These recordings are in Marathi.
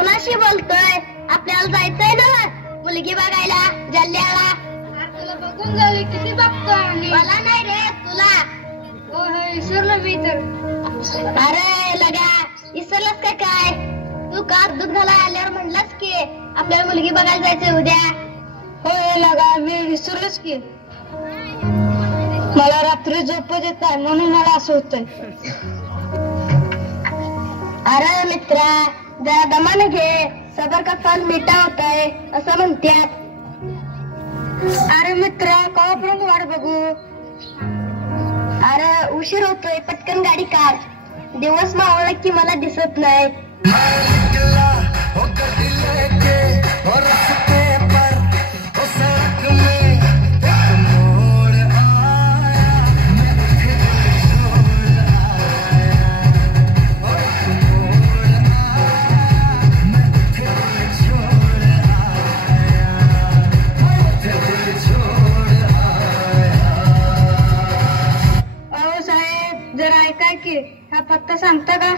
कुणाशी बोलतोय? आपल्याला जायचंय ना मुलगी बघायला जल्ल्याला. तुला बघून झाले किती बघतोय. मला नाही रे तुला. हो विसरलो मी तर. अरे लगा विसरलास का काय? तू कार दूध घालायला आल्यावर म्हणलास की आपल्याला मुलगी बघायला जायचंय उद्या. होय लगा मी विसरलोच की. मला रात्री झोपत येत नाही म्हणून मला असं होतंय. अरे मित्रा जरा दमाने घे. सबर का फल मीठा होता है असं म्हणतात. अरे मित्रा कवापर्यंत वाट बघू. अरे उशीर होतोय पटकन गाडी काढ. दिवस मावळला की मला दिसत नाही. जरा ऐकाय की हा पत्ता सांगता का?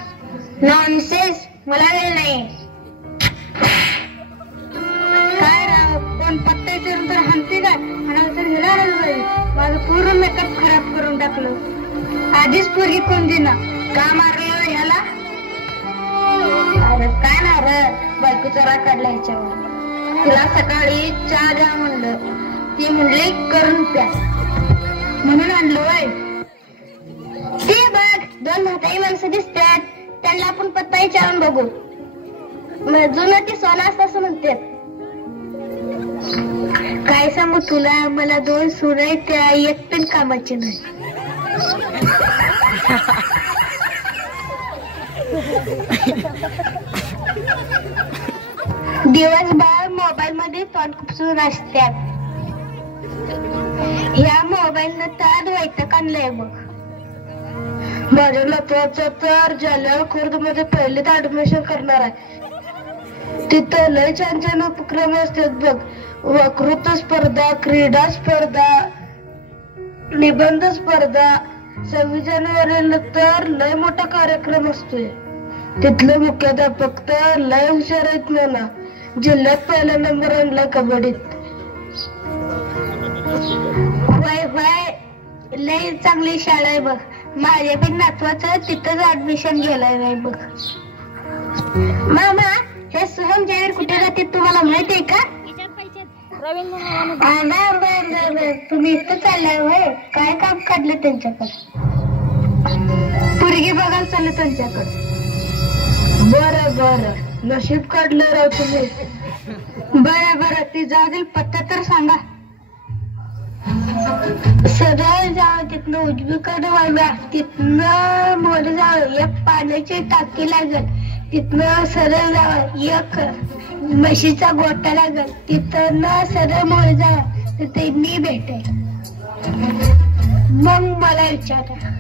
नॉनसेन्स मला वेळ नाही. काय राव कोण पत्ता विचारून तर हाणते का? हाणाल तर हिला बाई. माझं पूर्ण मेकअप खराब करून टाकलं. आधीच पोरगी कोण देना. का मारलं ह्याला? अरे काय ना रे बायकोचा राग काढला ह्याच्यावर. तिला सकाळी चहा द्या म्हणलं. ती म्हणली करून प्या म्हणून आणलं वय. ते बघ दोन म्हातारी माणसं दिसतात. त्यांना आपण पत्ता विचारून बघू. जुनं ती सोनं असतं असं म्हणतात. काय सांगू तुला मला दोन सून आहेत त्या एक पण कामाची नाही. दिवसभर मोबाईल मध्ये तोंड खुपसून असतात. ह्या मोबाईल न तर वैताग आणलंय बघ. माझ्या लपवाचं तर जालना खुर्द मध्ये पहिलेच ऍडमिशन करणार आहे. तिथं लय छान छान उपक्रम असतात बघ. वक्तृत्व स्पर्धा, क्रीडा स्पर्धा, निबंध स्पर्धा. 26 जानेवारीला तर लय मोठा कार्यक्रम असतोय. तिथले मुख्याध्यापक तर लय हुशार आहेत मला. जिल्ह्यात पहिला नंबर आणला कबड्डीत. होय होय लय चांगली शाळा आहे बघ. माझ्या पण नातवाचं तिथंच ऍडमिशन गेलाय नाही बघ. मामा हे सोहम जाहीर कुठे जाते तुम्हाला माहित आहे का? तुम्ही इथं चाललाय होय. काय काम काढलं त्यांच्याकडे? पोरगी बघायला चाललं त्यांच्याकडे. बरं बरं नशीब काढलं राव तुम्ही. बरं बरं ती जाऊ दे पत्ता तर सांगा. सरळ जावं तिथनं उजवीकडे वळवा. तिथनं मोर जावं. एक पाण्याची टाकी लागल. तिथनं सरळ जावं. एक म्हशीचा गोठा लागल. तिथनं सरळ मोर जावं. तिथे मी भेटेल. मग मला विचारा.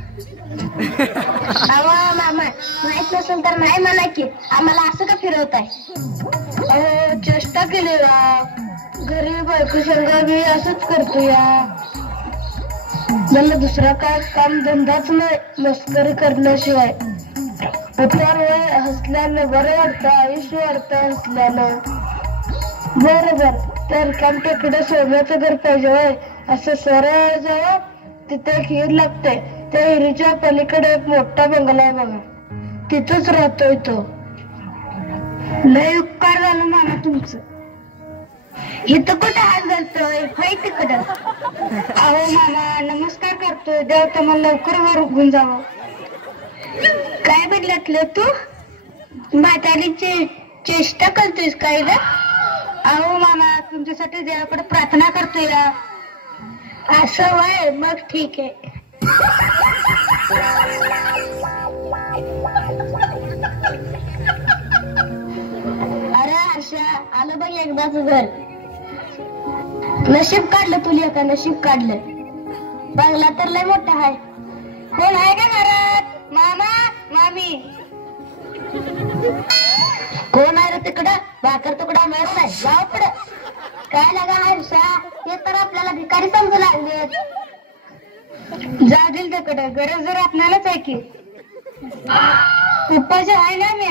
अहो मामा माहित नसेल तर नाही म्हणा की. आम्हाला असं का फिरवताय? अहो चेष्टा केली राव. घरी बायको संग मी असंच करतो या. मला दुसरा काय काम धंदाच नाही मस्करी करण्याशिवाय. उतार वय हसल्यानं बरं वाटतं. आयुष्य वाढतं हसल्यानं. बरोबर तर काम टेकडे सोन्याचं घर पाहिजे होय. असं सरळ जावं. तिथे एक हिर लागते. त्या हिरीच्या पलीकडे एक मोठा बंगला आहे बघा. तिथंच राहतोय तो. लय उपकार झालं मामा तुमचं. इथं कुठं हात घालतोय? होय तिकडं. अहो मामा नमस्कार करतोय. देव तुम्हाला लवकर वर उगून जावं. काय बदलतलं तू? म्हातारीची चेष्टा करतोयस काय ग? अहो मामा तुमच्यासाठी देवाकडे प्रार्थना करतोय या. असं वय मग ठीक आहे. अरे आशा आलं बघ एकदाच घर. नशीब काढलं तुला का? नशीब काढलं. बंगला तर लय मोठा आहे. कोण आहे का घरात? मामा मामी कोण आहे रे तिकडं? भाकर तुकडा मिळत नाही. जाऊ पुढे. काय लागा हर्षा? हे तर आपल्याला भिकारी समजू लागले. जा दिल तिकडे. गरज जर आपल्यालाच आहे की. उपाशी आहे ना मी.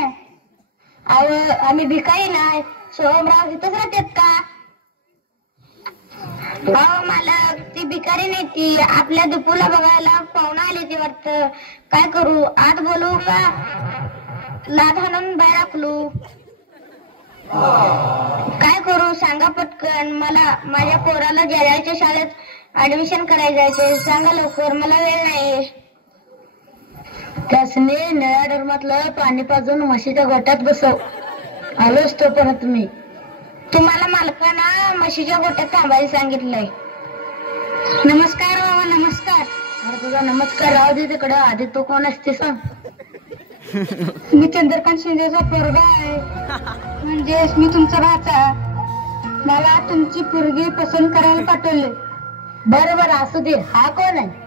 अहो आम्ही भिकारी नाही, सोहमराव तिथंच राहतात का? अहो मला ती भिकारी नाही, ती आपल्या दुपूला बघायला पाहुणा आली ती वाटतं. काय करू, आत बोलू का लाद हाणून बाहेर टाकलू? काय करू सांगा पटकन. मला माझ्या पोराला जायच्या शाळेत ऍडमिशन करायला जायचंय, सांगा लवकर, मला वेळ नाही. त्यासने निळ्या डरमातलं पाणी पाजून म्हशीच्या गोट्यात बसव. आलोच तोपर्यंत मी. तुम्हाला मालकाना म्हशीच्या गोट्यात थांबायला सांगितलंय. नमस्कार बाबा, नमस्कार. अरे तुझा नमस्कार राहू दे तिकडं, आधी तू कोण असते सांग. मी चंद्रकांत शिंदेचा पोरगा आहे, म्हणजेच मी तुमचा भाचा. मला तुमची पोरगी पसंत करायला पाठवले. बरोबर असू दे. हा कोण आहे?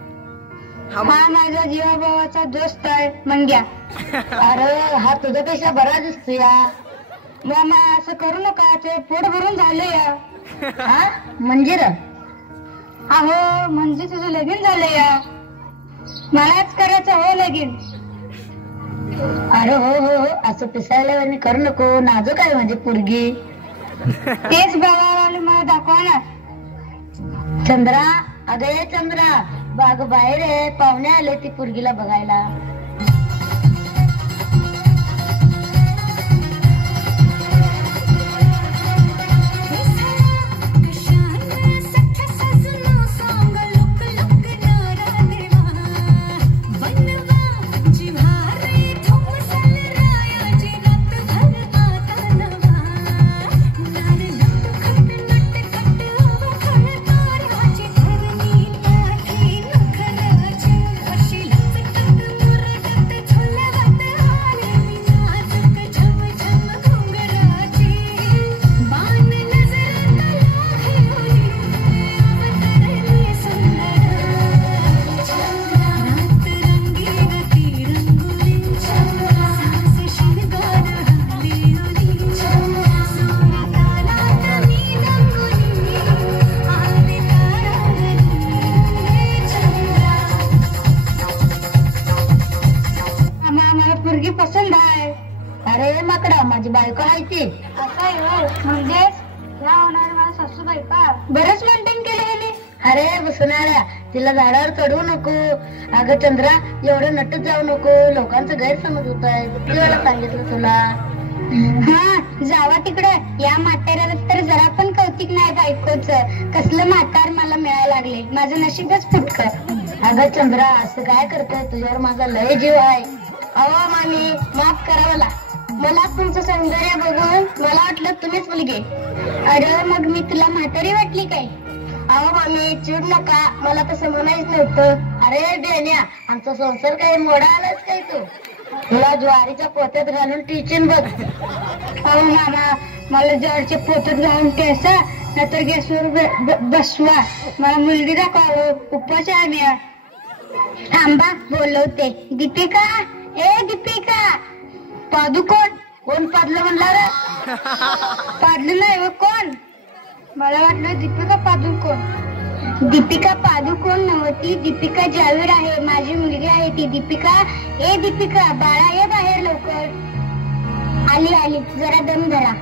हा माझा जीवाभावाचा दोस्त आहे, मंग्या. अरे हा तुझ्यापेक्षा बरा दिसतो या. मामा असं करू नका, ते पोट भरून झालं या. हा म्हणजे अहो म्हणजे तुझं लगीन झालं या. मलाच करायचं हो लगीन. अरे हो हो हो, असं पिसायला करू नको, नाजूक आहे माझी पोरगी. तेच बघायला मला दाखवा ना. चंद्रा, अगं ये चंद्रा, बाग बाहेर आहे, पाहुणे आले ती पोरगीला बघायला. पसंत आहे. अरे माकडा, माझी बायको आहे ती. असं आहे म्हणजेच ह्या होणार मला सासूबाई का? बरंच मेंटेन केलं ह्याने. अरे बसणाऱ्या, तिला झाडावर चढवू नको. अगं चंद्रा, एवढं नटत जाऊ नको, लोकांचं गैरसमज होत आहे. किती वेळा सांगितलं तुला. हा जावा तिकडं. या म्हाताऱ्याला तर जरा पण कौतिक नाही बायकोच. कसलं म्हातार मला मिळायला लागले, माझं नशीबच फुटकं. अगं चंद्रा, असं काय करतोय, तुझ्यावर माझा लय जीव आहे. अहो मामी, माफ करा मला तुमचं सौंदर्य बघून मला वाटलं तुम्हीच मुलगी. अरे मग मी तुला म्हातारी वाटली काय? अहो मामी चिड नका, मला तसं म्हणायच नव्हतं. अरे बेन्या, आमचा संसार काही मोडा आलाच काय तू? तुला ज्वारीच्या पोत्यात घालून टिचीन बघ. अहो मामा, मला ज्वारीच्या पोत्यात घालून टेसा, नाहीतर गॅसवर बसवा. मला मुलगी दाखवा, उपवास आहे मी. थांबा बोलवते. दीपिका, ए दीपिका. पादुकोण? कोण पाडलं म्हणला रे? पाडलं नाही व कोण? मला वाटलं दीपिका पादुकोण. दीपिका पादुकोण नव्हती, दीपिका जावीर आहे, माझी मुलगी आहे ती दीपिका. ए दीपिका, बाळा ये बाहेर लवकर. आली, जरा दम धरा.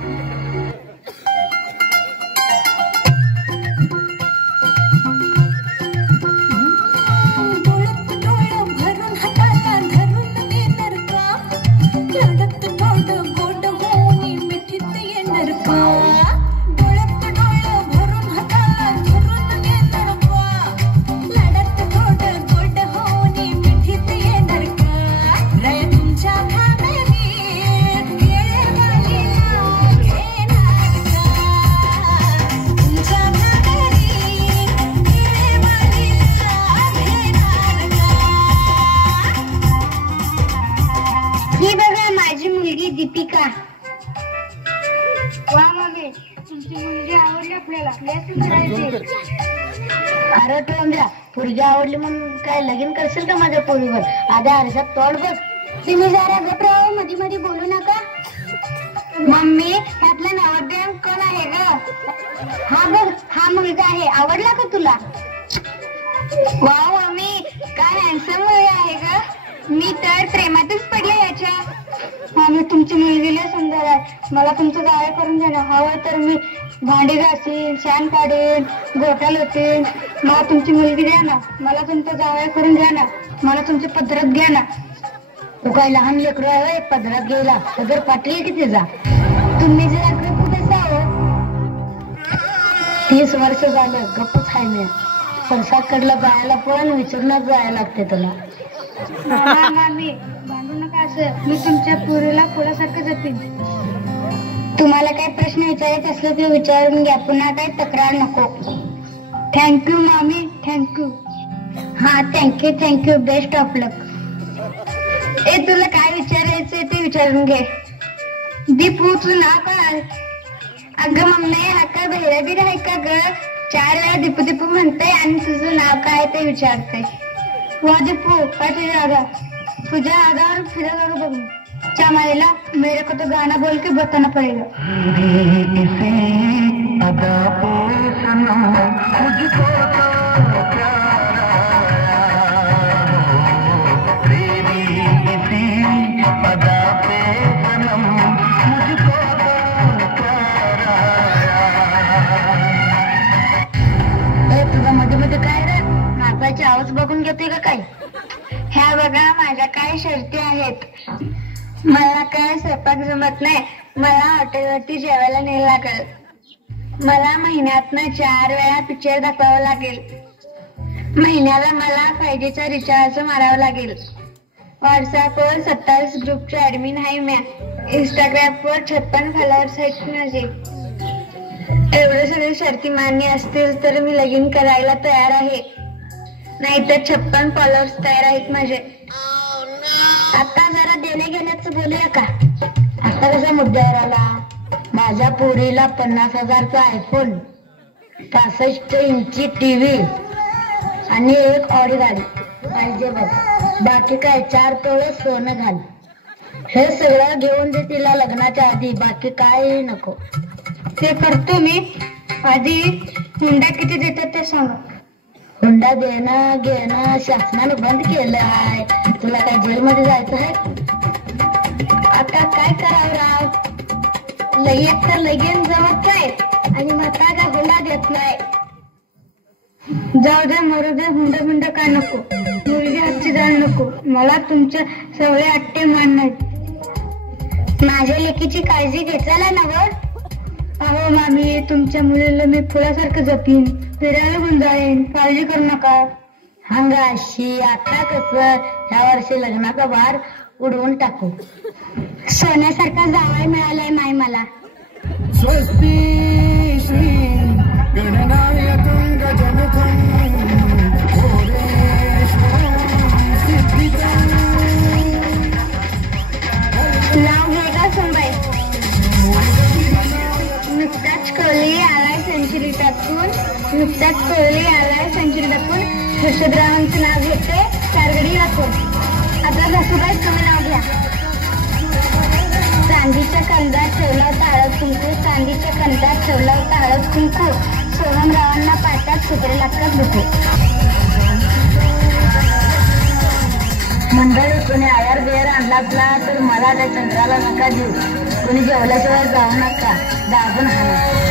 दीपिका. वा मम्मी, तुमची मुलगी आवडली आपल्याला. अरे टोंड्या, पोरगी आवडली म्हणून काय लगीन करशील का माझ्या पोरीवर? आधी आरशात तोड बघ. तुम्ही जरा गप्राव, मध्ये मध्ये बोलू नका. मम्मी, ह्यातला नवरदेव कोण आहे ग? हा बघ, हा मुलगा आहे. आवडला का तुला? वा मम्मी, काय हँडसम मुलगा आहे ग. मी तर प्रेमातच पडले याच्या. मम्मी, तुमची मुलगी लय सुंदर आहे. मला तुमचं जावई करून द्या ना. हवं तर मी भांडी घासीन, शान काढेन, गोटा लोटेन. मला तुमची मुलगी द्या ना. मला तुमचं जावई करून द्या ना. मला तुमची पदरात घ्या ना. तू काय लहान लेकरू आहे पदरात गेला पदर पाटील किती जा. तुम्ही जर अग्र कुठे जावं 30 वर्ष झालं गप्पच आहे मी. संसारकडला जायला पण विचारूनच जायला लागते तुला. मामी भांडू नका असं. मी तुमच्या पुरीला फुलासारखं जपीन. तुम्हाला काही प्रश्न विचारायचे असले तर विचारून घ्या. पुन्हा काही तक्रार नको. थँक्यू मामी, थँक्यू. हा थँक्यू. बेस्ट ऑफ लक. ए तुला काय विचारायचंय ते विचारून घे. दीपू तुझं नाव काय? अगं मम्मी हा काय बहिराबीर आहे का ग? 4 वेळा दीपू दीपू म्हणते आणि तुझं नाव काय ते विचारते. वा दीपू काय तुझ्या तुझ्या आधार फिरत आलो बघ. चमाईला मेरे को तो गाना बोल के बताना पड़ेगा. तुझा मध्ये मध्ये काय रे नाचाची आवाज बघून घेते का काय? ह्या बघा माझ्या काय शर्ती आहेत. मला काय स्वयंपाक जमत नाही. मला हॉटेलवरती जेवायला न्यायला लागेल. मला महिन्यातनं 4 वेळा पिक्चर दाखवावं लागेल. महिन्याला मला 5Gचा रिचार्ज मारावा लागेल. व्हॉट्सअपवर 27 ग्रुपचे ऍडमिन आहे मी. इंस्टाग्रामवर 56 फॉलोअर्स आहेत माझे. एवढे सगळे शर्ती मान्य असतील तर मी लगीन करायला तयार आहे. नाहीतर 56 फॉलोअर्स तयार आहेत माझे. आता जरा देण्या घेण्याचं बोलूया का? आता कसा मुद्द्यावर आला? माझ्या पोरीला 50,000चा आयफोन, 65 इंची टीव्ही आणि एक ऑडी गाडी पाहिजे बघ. बाकी काय 4 तोळे सोनं घाल. हे सगळं घेऊन दे तिला लग्नाच्या आधी. बाकी काय नको. ते करतो मी. आधी हुंडा किती देतात ते सांगा. हुंडा देणं घेणं शासनानं बंद केलं आहे. तुला काय जेलमध्ये जायचं आहे? आता काय करावं राव. लगेच तर लगीन जमत नाही आणि म्हातारा हुंडा देत नाही. जाऊ दे मरू दे. हुंडा काय नको. मुलगी हातची जाण नको. मला तुमच्या सगळे अट्टे मान नाहीत. माझ्या लेकीची काळजी घेतला ना वर. अहो मामी तुमच्या मुलीला मी फुलासारखं जपीन. फिरायला घेऊन जाईन. काळजी करू नका. हंगाशी आता कसं ह्या वर्षी लग्नाचा भार उडवून टाकू. सोन्यासारखा जावई मिळालाय माय मला. स्वस्ती श्री गणनायकं गजमुखं नाव घे का सुनबाई. नुकताच कोहली आलाय सेंचुरी टाकून. यशोधरावांचं नाव घेते 4 गडी राखून. आता सासूबाई तुम्ही नाव घ्या. चांदीच्या कंदात ठेवला होता हळद कुंकू. सोहमरावांना पाटात सुपरे लागतात बुके. मंडळी कोणी आयार बियार आणला तर मला त्या चंद्राला नका देऊ. कोणी जेवल्याशिवाय जाऊ नका. दाबून हाणा.